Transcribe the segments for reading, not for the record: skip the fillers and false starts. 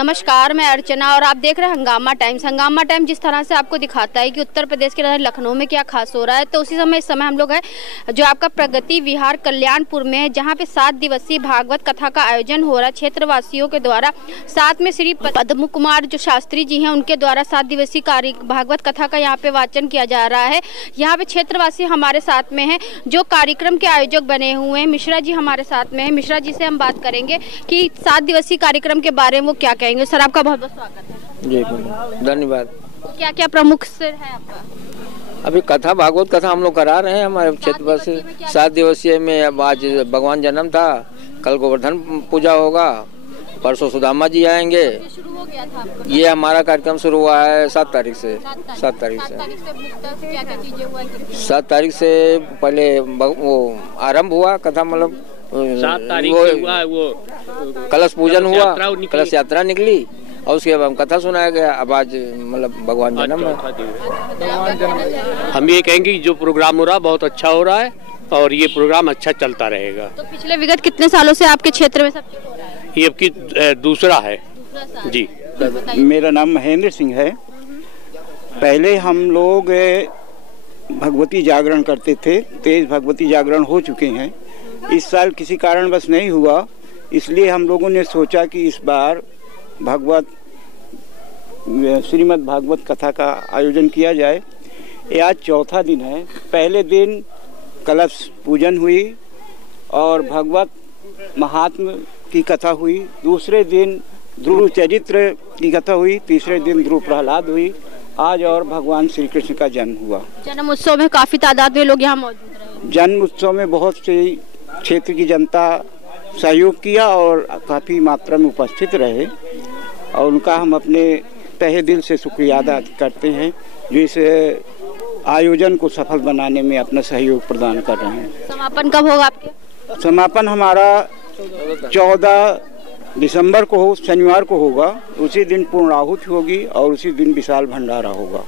नमस्कार, मैं अर्चना और आप देख रहे हैं हंगामा टाइम्स। हंगामा टाइम्स जिस तरह से आपको दिखाता है कि उत्तर प्रदेश के लखनऊ में क्या खास हो रहा है, तो उसी समय इस समय हम लोग हैं जो आपका प्रगति विहार कल्याणपुर में है, जहां पे 7 दिवसीय भागवत कथा का आयोजन हो रहा है क्षेत्रवासियों के द्वारा। साथ में श्री पद्म कुमार जो शास्त्री जी हैं, उनके द्वारा 7 दिवसीय भागवत कथा का यहाँ पे वाचन किया जा रहा है। यहाँ पे क्षेत्रवासी हमारे साथ में है जो कार्यक्रम के आयोजक बने हुए हैं। मिश्रा जी हमारे साथ में है। मिश्रा जी से हम बात करेंगे कि 7 दिवसीय कार्यक्रम के बारे में वो क्या कहेंगे। सर, आपका बहुत बहुत स्वागत है। जी धन्यवाद। क्या क्या प्रमुख से है आपका? अभी कथा भागवत कथा हम लोग करा रहे हैं हमारे क्षेत्र से। 7 दिवसीय में अब आज भगवान जन्म था, कल गोवर्धन पूजा होगा, परसों सुदामा जी आएंगे। शुरू हो गया था आपका? ये हमारा कार्यक्रम शुरू हुआ है 7 तारीख से। 7 तारीख से क्या क्या चीजें हुआ? 7 तारीख से पहले वो आरंभ हुआ कथा, मतलब 7 तारीख से हुआ है वो कलश पूजन हुआ, कलश यात्रा निकली और उसके बाद कथा सुनाया गया। अब आज मतलब भगवान जन्म है। हम ये कहेंगे जो प्रोग्राम हो रहा है बहुत अच्छा हो रहा है और ये प्रोग्राम अच्छा चलता रहेगा। तो पिछले विगत कितने सालों से आपके क्षेत्र में सब हो रहा है? ये अब की दूसरा है जी। मेरा नाम महेंद्र सिंह है। पहले हम लोग भगवती जागरण करते थे, तेज भगवती जागरण हो चुके हैं। इस साल किसी कारणवश नहीं हुआ, इसलिए हम लोगों ने सोचा कि इस बार श्रीमद् भागवत कथा का आयोजन किया जाए। ये आज चौथा दिन है। पहले दिन कलश पूजन हुई और भगवत महात्म की कथा हुई। दूसरे दिन ध्रुव चरित्र की कथा हुई। तीसरे दिन ध्रुव प्रहलाद हुई। आज और भगवान श्री कृष्ण का जन्म हुआ। जन्म उत्सव में काफी तादाद में लोग यहाँ मौजूद रहे। जन्म उत्सव में बहुत सी क्षेत्र की जनता सहयोग किया और काफ़ी मात्रा में उपस्थित रहे और उनका हम अपने तहे दिल से शुक्रिया अदा करते हैं जो इस आयोजन को सफल बनाने में अपना सहयोग प्रदान कर रहे हैं। समापन कब होगा आपके? समापन हमारा 14 दिसंबर को शनिवार को होगा। उसी दिन पूर्ण आहुति होगी और उसी दिन विशाल भंडारा होगा।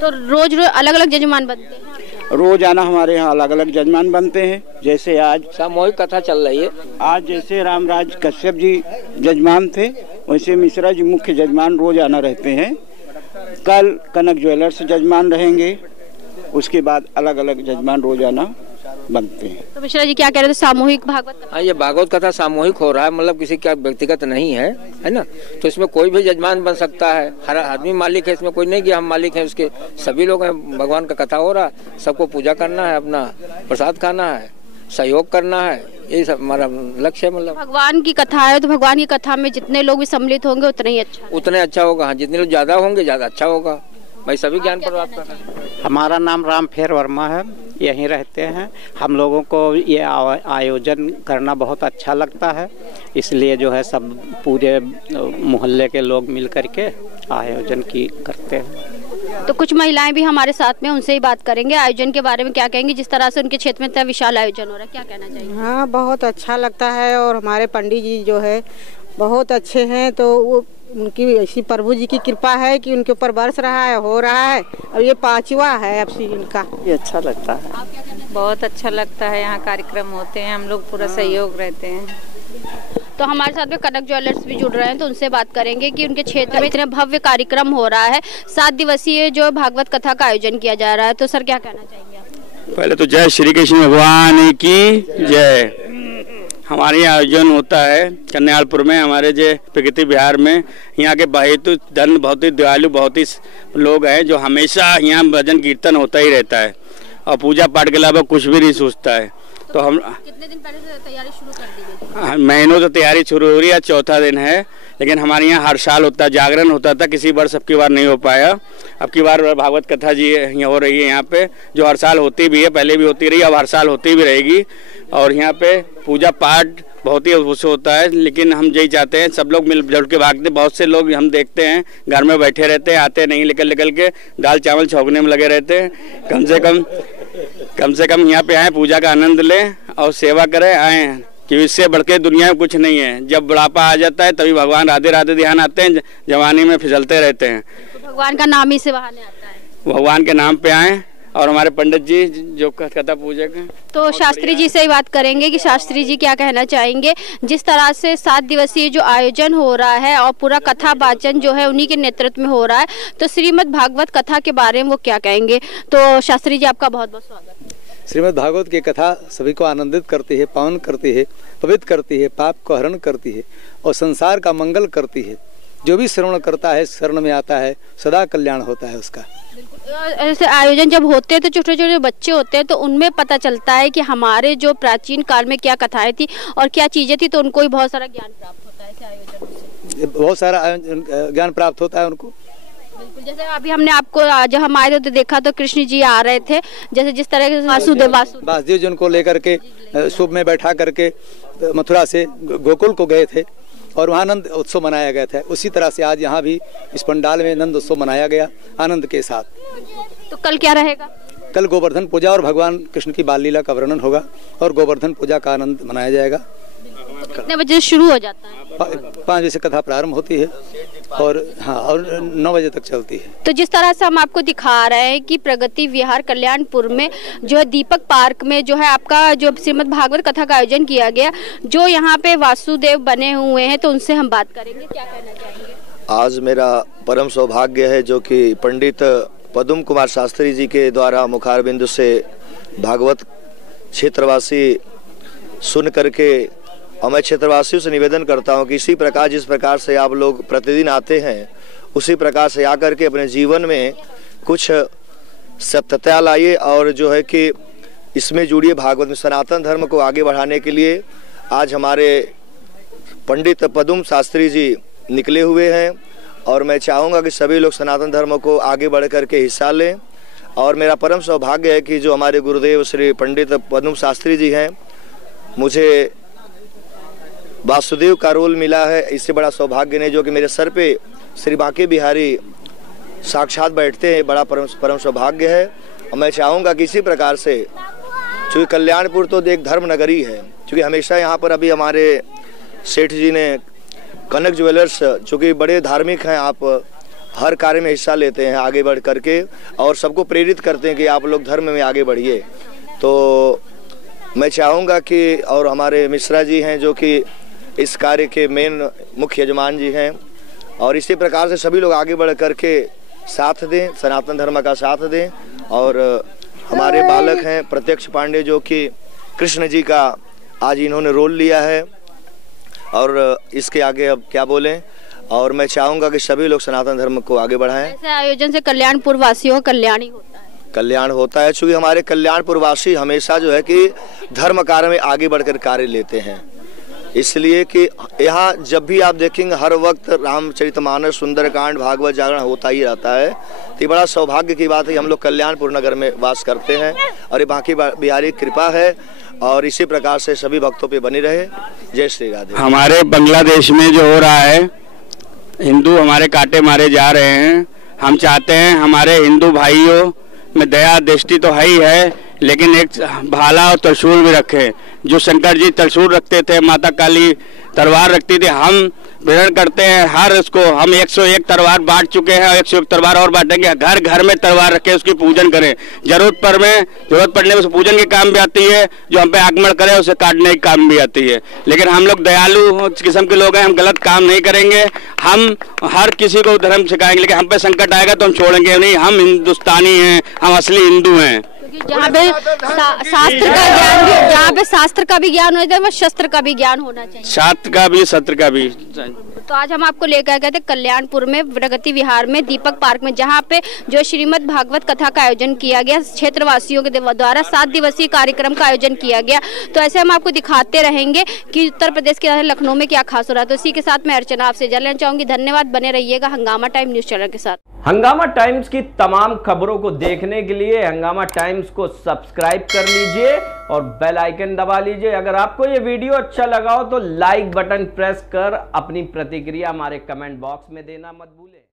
तो रोज अलग अलग जजमान बनते हैं? रोजाना हमारे यहाँ अलग अलग जजमान बनते हैं। जैसे आज सामूहिक कथा चल रही है। आज जैसे रामराज कश्यप जी जजमान थे, वैसे मिश्रा जी मुख्य जजमान रोजाना रहते हैं। कल कनक ज्वेलर्स जजमान रहेंगे। उसके बाद अलग अलग जजमान रोजाना बनते हैं। तो मिश्रा जी क्या कह रहे थे? सामूहिक भागवत? हाँ, ये भागवत कथा सामूहिक हो रहा है, मतलब किसी का व्यक्तिगत नहीं है ना। तो इसमें कोई भी जजमान बन सकता है, हर आदमी मालिक है। इसमें कोई नहीं कि हम मालिक हैं उसके, सभी लोग हैं। भगवान का कथा हो रहा है, सबको पूजा करना है, अपना प्रसाद खाना है, सहयोग करना है, यही सब हमारा लक्ष्य है। मतलब भगवान की कथा है तो भगवान की कथा में जितने लोग भी सम्मिलित होंगे उतने अच्छा होगा। हाँ, जितने लोग ज्यादा होंगे ज्यादा अच्छा होगा। भाई सभी ज्ञान प्राप्त करना है। हमारा नाम रामफेर वर्मा है, यहीं रहते हैं। हम लोगों को ये आयोजन करना बहुत अच्छा लगता है, इसलिए जो है सब पूरे मोहल्ले के लोग मिल करके आयोजन करते हैं। तो कुछ महिलाएं भी हमारे साथ में, उनसे ही बात करेंगे। आयोजन के बारे में क्या कहेंगी? जिस तरह से उनके क्षेत्र में इतना विशाल आयोजन हो रहा है, क्या कहना चाहिए? हाँ, बहुत अच्छा लगता है और हमारे पंडित जी जो है बहुत अच्छे हैं। तो वो उनकी ऐसी प्रभु जी की कृपा है कि उनके ऊपर बरस रहा है, हो रहा है। अब ये 5वां है अब से इनका। ये अच्छा लगता है, बहुत अच्छा लगता है। यहाँ कार्यक्रम होते हैं, हम लोग पूरा सहयोग रहते हैं। तो हमारे साथ में कनक ज्वेलर्स भी जुड़ रहे हैं, तो उनसे बात करेंगे कि उनके क्षेत्र में इतने भव्य कार्यक्रम हो रहा है। 7 दिवसीय जो भागवत कथा का आयोजन किया जा रहा है, तो सर क्या कहना चाहेंगे आप? पहले तो जय श्री कृष्ण भगवान की जय। हमारे यहाँ आयोजन होता है कल्याणपुर में, हमारे जो प्रगति विहार में। यहाँ के बहुत धन, बहुत ही दयालु, बहुत ही लोग हैं जो हमेशा यहाँ भजन कीर्तन होता ही रहता है और पूजा पाठ के अलावा कुछ भी नहीं सोचता है। तो हम कितने दिन पहले से तैयारी शुरू कर दी गई? महीनों से तैयारी शुरू हो रही है, 4था दिन है। लेकिन हमारे यहाँ हर साल होता है, जागरण होता था। किसी वर्ष अब की बार नहीं हो पाया। अब की बार भागवत कथा जी हो रही है यहाँ पे, जो हर साल होती भी है, पहले भी होती रही, अब हर साल होती भी रहेगी। और यहाँ पे पूजा पाठ बहुत ही उससे होता है। लेकिन हम यही चाहते हैं सब लोग मिलजुल के भागते। बहुत से लोग हम देखते हैं घर में बैठे रहते हैं, आते नहीं, निकल के दाल चावल छौंकने में लगे रहते हैं। कम से कम यहाँ पे आए, पूजा का आनंद लें और सेवा करें, आए। कि इससे बढ़ के दुनिया में कुछ नहीं है। जब बुढ़ापा आ जाता है तभी भगवान राधे राधे ध्यान आते हैं, जवानी में फिसलते रहते हैं। तो भगवान का नाम ही से बहाने आता है। भगवान के नाम पे आए और हमारे पंडित जी जो कथा पूजक हैं। तो शास्त्री जी से ही बात करेंगे कि शास्त्री जी क्या कहना चाहेंगे। जिस तरह से 7 दिवसीय जो आयोजन हो रहा है और पूरा कथा वाचन जो है उन्हीं के नेतृत्व में हो रहा है, तो श्रीमद् भागवत कथा के बारे में वो क्या कहेंगे। तो शास्त्री जी आपका बहुत बहुत स्वागत। श्रीमद् भागवत की कथा सभी को आनंदित करती है, पावन करती है, पवित्र करती है, पाप को हरण करती है और संसार का मंगल करती है। जो भी श्रवण करता है, शरण में आता है, सदा कल्याण होता है उसका। ऐसे आयोजन जब होते हैं तो छोटे छोटे बच्चे होते हैं, तो उनमें पता चलता है कि हमारे जो प्राचीन काल में क्या कथाएं थी और क्या चीजें थी, तो उनको भी बहुत सारा ज्ञान प्राप्त होता है ऐसे आयोजन से। बहुत सारा ज्ञान प्राप्त होता है उनको। बिल्कुल, जैसे अभी हमने आपको जब हम आए थे तो देखा तो कृष्ण जी आ रहे थे, जैसे जिस तरह से वासुदेव जी उनको लेकर के शुभ में बैठा करके मथुरा से गोकुल को गए थे और वहाँ आनंद उत्सव मनाया गया था। उसी तरह से आज यहाँ भी इस पंडाल में आनंद उत्सव मनाया गया आनंद के साथ। तो कल क्या रहेगा? कल गोवर्धन पूजा और भगवान कृष्ण की बाल लीला का वर्णन होगा और गोवर्धन पूजा का आनंद मनाया जाएगा। तो कितने बजे शुरू हो जाता है? 5 बजे से कथा प्रारंभ होती है और 9 बजे तक चलती है। तो जिस तरह से हम आपको दिखा रहे हैं कि प्रगति विहार कल्याणपुर में जो है दीपक पार्क में जो है आपका जो श्रीमद् भागवत कथा का आयोजन किया गया, जो यहाँ पे वासुदेव बने हुए हैं, तो उनसे हम बात करेंगे। क्या कहना चाहेंगे? आज मेरा परम सौभाग्य है जो कि पंडित पद्म कुमार शास्त्री जी के द्वारा मुखारबिंदु से भागवत क्षेत्रवासी सुन करके, और मैं क्षेत्रवासियों से निवेदन करता हूं कि इसी प्रकार जिस प्रकार से आप लोग प्रतिदिन आते हैं उसी प्रकार से आकर के अपने जीवन में कुछ सत्यता लाइए और जो है कि इसमें जुड़िए। भागवत में सनातन धर्म को आगे बढ़ाने के लिए आज हमारे पंडित पद्म शास्त्री जी निकले हुए हैं और मैं चाहूँगा कि सभी लोग सनातन धर्म को आगे बढ़ करके हिस्सा लें। और मेरा परम सौभाग्य है कि जो हमारे गुरुदेव श्री पंडित पद्म शास्त्री जी हैं, मुझे वासुदेव का रोल मिला है, इससे बड़ा सौभाग्य नहीं जो कि मेरे सर पे श्री बांके बिहारी साक्षात बैठते हैं, बड़ा परम सौभाग्य है। और मैं चाहूँगा कि इसी प्रकार से, चूँकि कल्याणपुर तो एक धर्म नगरी है, क्योंकि हमेशा यहाँ पर अभी हमारे सेठ जी ने कनक ज्वेलर्स जो कि बड़े धार्मिक हैं, आप हर कार्य में हिस्सा लेते हैं आगे बढ़ करके और सबको प्रेरित करते हैं कि आप लोग धर्म में आगे बढ़िए। तो मैं चाहूँगा कि, और हमारे मिश्रा जी हैं जो कि इस कार्य के मेन मुख्य यजमान जी हैं, और इसी प्रकार से सभी लोग आगे बढ़ करके साथ दें, सनातन धर्म का साथ दें। और हमारे बालक हैं प्रत्यक्ष पांडे जो कि कृष्ण जी का आज इन्होंने रोल लिया है, और इसके आगे अब क्या बोलें। और मैं चाहूँगा कि सभी लोग सनातन धर्म को आगे बढ़ाएं। ऐसे आयोजन से कल्याणपुर वासियों का कल्याण ही होता है। कल्याण होता है, चूँकि हमारे कल्याणपुर वासी हमेशा जो है कि धर्म कार्य में आगे बढ़कर कार्य लेते हैं, इसलिए कि यहाँ जब भी आप देखेंगे हर वक्त रामचरितमानस, सुंदरकांड, भागवत जागरण होता ही रहता है। तो ये बड़ा सौभाग्य की बात है कि हम लोग कल्याणपुर नगर में वास करते हैं और ये बांके बिहारी कृपा है, और इसी प्रकार से सभी भक्तों पे बनी रहे। जय श्री राधे। हमारे बांग्लादेश में जो हो रहा है, हिंदू हमारे काटे मारे जा रहे हैं। हम चाहते हैं हमारे हिंदू भाइयों में दया दृष्टि तो है ही है, लेकिन एक भाला और त्रिशूल भी रखे। जो शंकर जी त्रिशूल रखते थे, माता काली तलवार रखती थी, हम प्रेरण करते हैं हर उसको। हम 101 तलवार बांट चुके हैं और 101 तलवार और बांटेंगे। घर घर में तलवार रखे, उसकी पूजन करें। जरूरत पड़ने में उस पूजन के काम भी आती है, जो हम पे आक्रमण करे उसे काटने के काम भी आती है। लेकिन हम लोग दयालु किस्म के लोग हैं, हम गलत काम नहीं करेंगे। हम हर किसी को धर्म सिखाएंगे, लेकिन हम पे संकट आएगा तो हम छोड़ेंगे नहीं। हम हिंदुस्तानी हैं, हम असली हिंदू हैं। जहाँ पे शास्त्र का ज्ञान भी, जहाँ पे शास्त्र का भी ज्ञान होता है वहाँ शस्त्र का भी ज्ञान होना चाहिए। शास्त्र का भी, सत्र का भी। तो आज हम आपको लेकर गए थे कल्याणपुर में प्रगति विहार में दीपक पार्क में, जहाँ पे जो श्रीमद् भागवत कथा का आयोजन किया गया, क्षेत्रवासियों के द्वारा 7 दिवसीय कार्यक्रम का आयोजन किया गया। तो ऐसे हम आपको दिखाते रहेंगे कि उत्तर प्रदेश के लखनऊ में क्या खास हो रहा है। तो इसी के साथ मैं अर्चना आपसे जानना चाहूंगी। धन्यवाद, बने रहिएगा हंगामा टाइम न्यूज चैनल के साथ। हंगामा टाइम्स की तमाम खबरों को देखने के लिए हंगामा टाइम्स को सब्सक्राइब कर लीजिए और बेल आइकन दबा लीजिए। अगर आपको ये वीडियो अच्छा लगा हो तो लाइक बटन प्रेस कर अपनी प्रतिक्रिया हमारे कमेंट बॉक्स में देना मत भूलें।